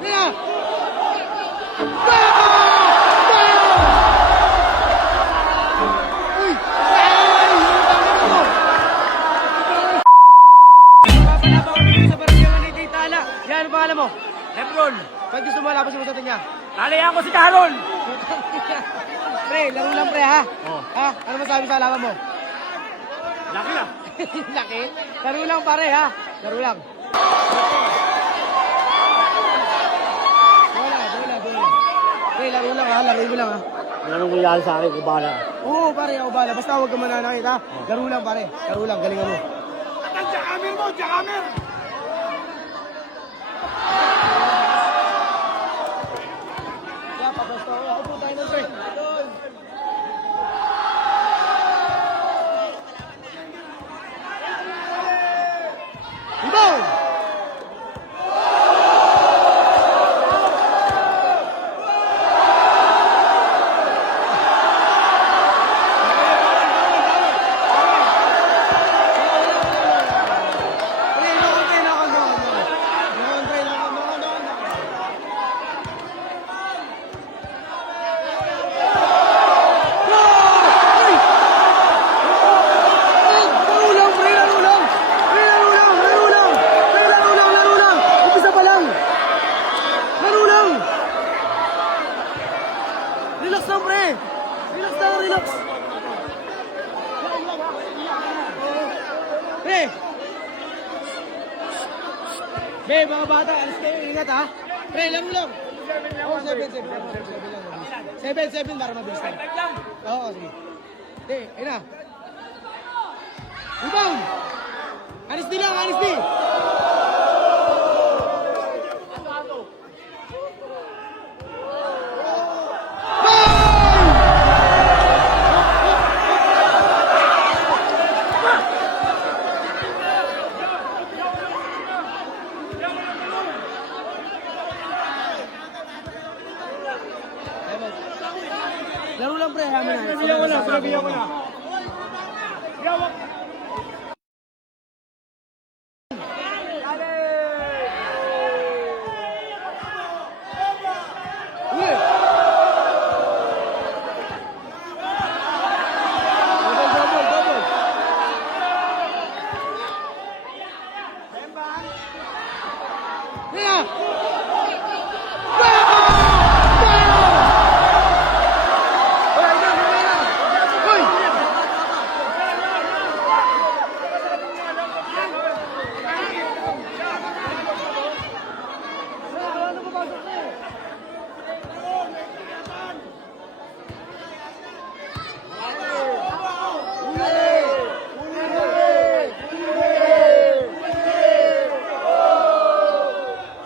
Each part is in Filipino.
Kaya! Uy! Ay! Papalaban kami sa barangay ni Titala. Yan, ang pangalan mo? Lebron, Pag gusto mo, labas mo sa kanya. lalayan ko si Carol. Pre, laro lang pre ha? Oh. Ha? Ano masabi sa alaman mo? Laki na. Laki? Laro lang pare ha? Laro lang. Bola. Pre, laro lang ha? Laro mo lang ha? Anong nangyari sa akin? Kubala. Oo pare, ako bala. Basta huwag ka mananakit ha? Laro lang pare. Laro lang, galingan mo. Atan, Jakamir mo, Jakamir. Kaya papasto ako. Ako po tayo ng pre. Rebound! Relax lang, pre. Relax lang, relax. Pre. Be, mga bata, alis kayo. Ingat, ha? Pre, laro lang. Oo, 7-7 lang. 7-7 para mabilis lang. Oo, sige. Hindi, ayun na. Rebound. Anis di lang, anis di. Laro lang pre, hamin na. Sinabihan ko na. Uy! Double. Kaya!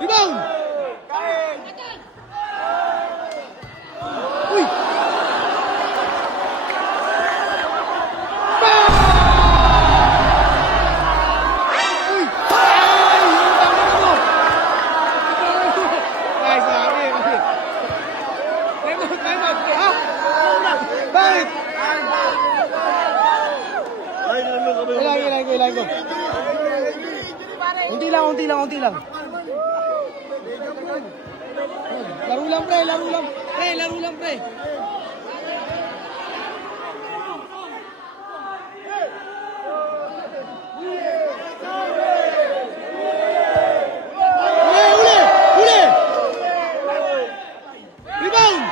Rebound! Uy! Uy! Ay! Yung tama mo! Ay, sabi. Time out. Ha? Bakit? Ilan ko. Unti lang. Laro lang, pre. Laro lang, pre. Uli! Rebound!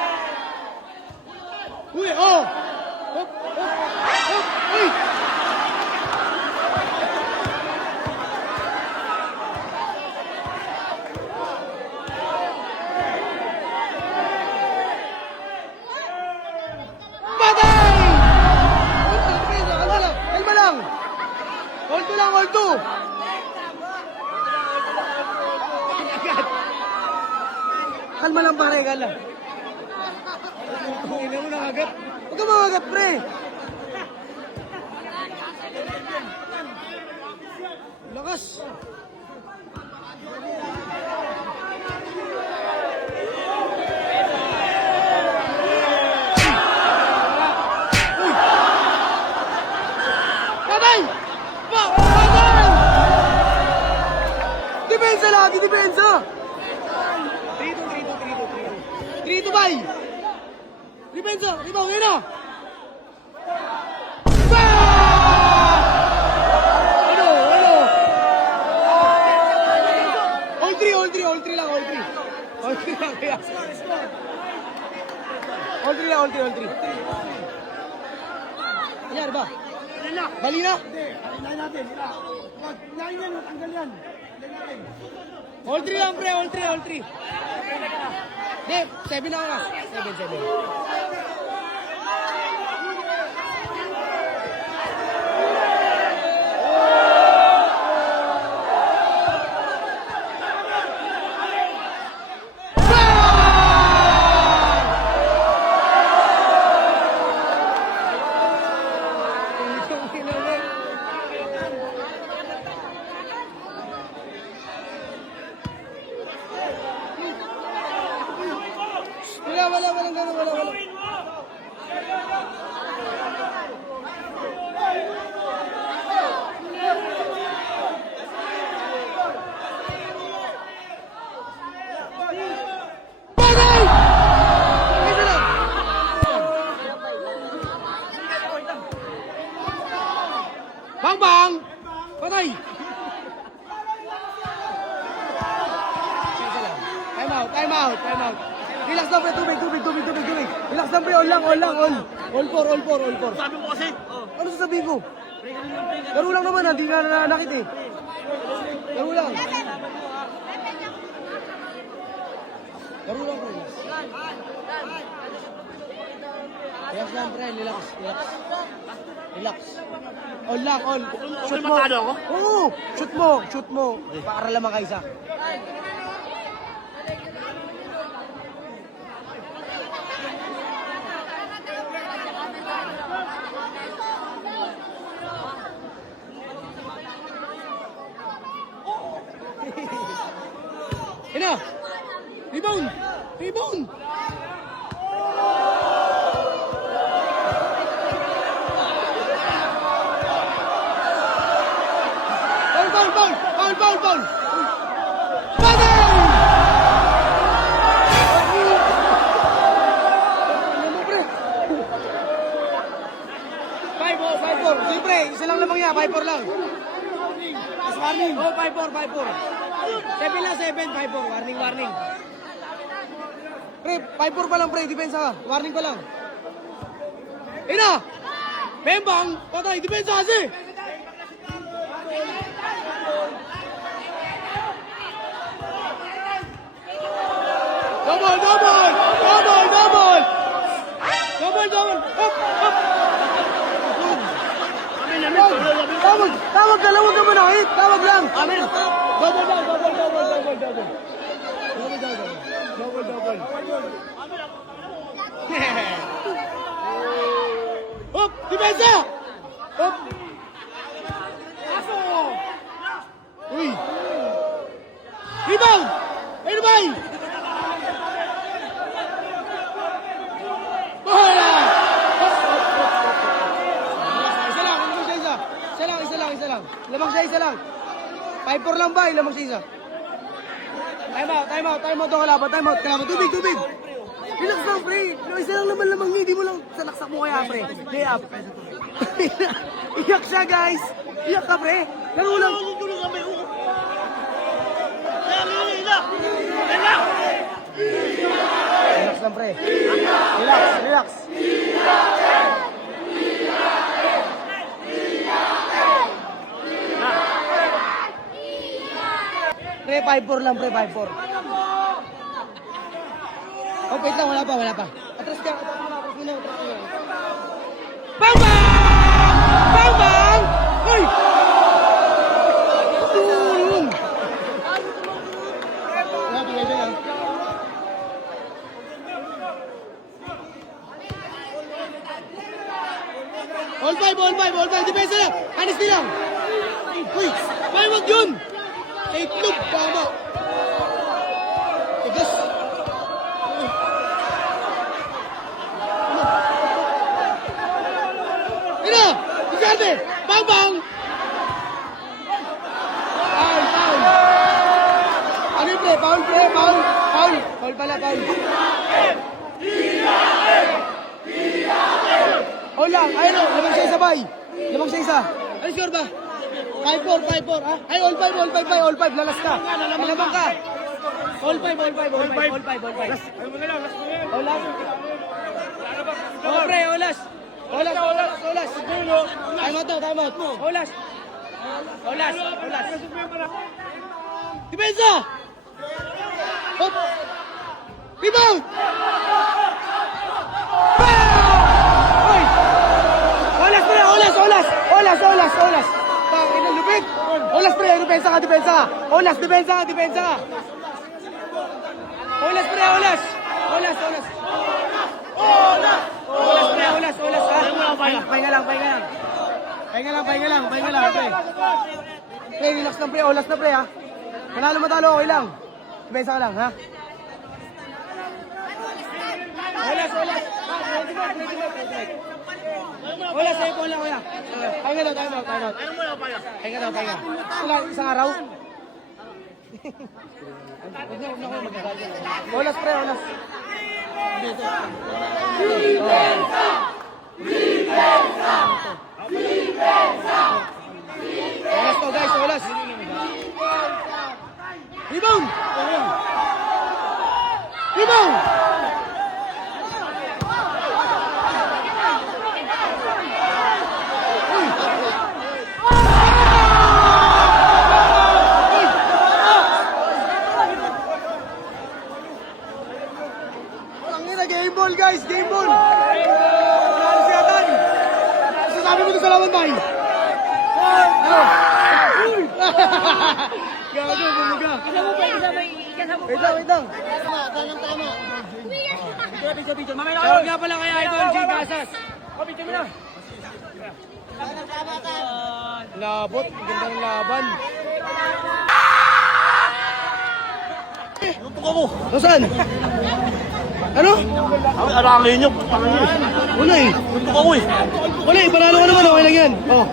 Uli, oh! Hop! Uy! Patay! Kalma lang! Hold 2! Kalma lang pare, kalma. Ina mo nakagat. Huwag ka makagat, pre! Lakas! Patay! Patay! Depensa lagi, depensa! Ready to buy. Depensa. Rebound. Yan na. Ano? All three lang. All three lang. All three. Yan ba? Bali na? Hinahin natin. Hinahin yan, matanggal yan. All three lang, pre. All three. Hindi, 7 na ako na. 7. Walang gano'n, wala. Patay! Isa lang. Bang! Patay! Isa lang. Time out. Relax lang, pre. Tubig. Relax lang, pre. All lang. All four. Sabi mo kasi. Ano sasabihin ko? Laro lang naman, hindi nga nananakit eh. Laro lang, pre. Relax lang, pre. Relax. All lang. Shoot mo. Matalo ako? Oo, shoot mo. Para lamang ka isa. Ina! Rebound! Foul! Patay! Ano mo, pre? 5-4. Siyempre, isa lang namang yan. 5-4 lang. Warning. Oh, 5-4. 7 lang, 5-4. Warning. Pre, 5-4 pa lang, pre. Depensa ka. Warning pa lang. Ina! Bembang! Patay, depensa kasi! Double! Tawag ka lang, huwag ka manakit. Tawag lang. Amen. Double. Hop! Depensa! Hop! Uy! Rebound! Ay, nabay! Bahala! Isa lang. Lamang siya, isa lang. 5-4 lang ba? Lamang siya, isa. Time out. Doon kalaban. Time out. Tubig. Relax lang, pre. Isa lang naman lamang. Hindi mo lang salaksak mo kaya, pre. Lay up. Iyak siya, guys. Iyak ka, pre. Laro lang. Relax lang, pre. Relax. Pre, 5-4 lang, pre, 5-4. Oh, wait lang, wala pa. Atras ka, atras muna. Bang! Hoy! Tulong! All five. Depensa lang. Honesty lang. Uy, wag yun. Itlog, tama. Tigas. Ina! Ikalde! Bang! Foul! Ano yung pre? Foul, pre, foul. Foul. Foul pala, foul. Foul lang. Ayun o, lamang siya isa, bay. Lamang siya isa. Ay, sure ba? 5-4, 5-4, ha? Ay, all 5, all 5, bay, all 5. Lalas ka. Lamang ka. All 5, all 5, all 5, all 5, all 5. All last. Oh, pre, all last. All last, all last, all last. Time out, time out. All last. All last, all last. Depensa! Hop! Rebound! Hoy! Olas pre, olas, olas! Olas, olas, olas! Tangina, lupit! Olas pre, depensa ka, depensa ka! Olas, depensa ka, depensa ka! Olas pre, olas! Olas, olas! Olas pre, olas, olas ha! Pahinga lang, pahinga lang! Pahinga lang, pahinga lang, pahinga lang, pre! Pre, relax lang pre, olas na pre ha! Manalo matalo, okay lang! Depensa ka lang ha! Olas, olas! Olas, sa'yo po lang kuya! Pahinga daw, time out, time out! Pahinga daw, pahinga! Isang araw? Olas pre, olas! Olas to guys, olas! Rebound! Rebound! Game ball guys, game ball! Wala si Atan! Sasabi mo ito sa laban ba? Gago, bumuga! Wait lang, wait lang! Tama! Tawag nga pala kay Idol G. Casas! Labot, ang ganda ng laban! Lutok ako. Nasaan? Ano? Arangin nyo. Wala eh. Lutok ako eh. Wala eh, panalo ka naman, okay lang yan. Oh.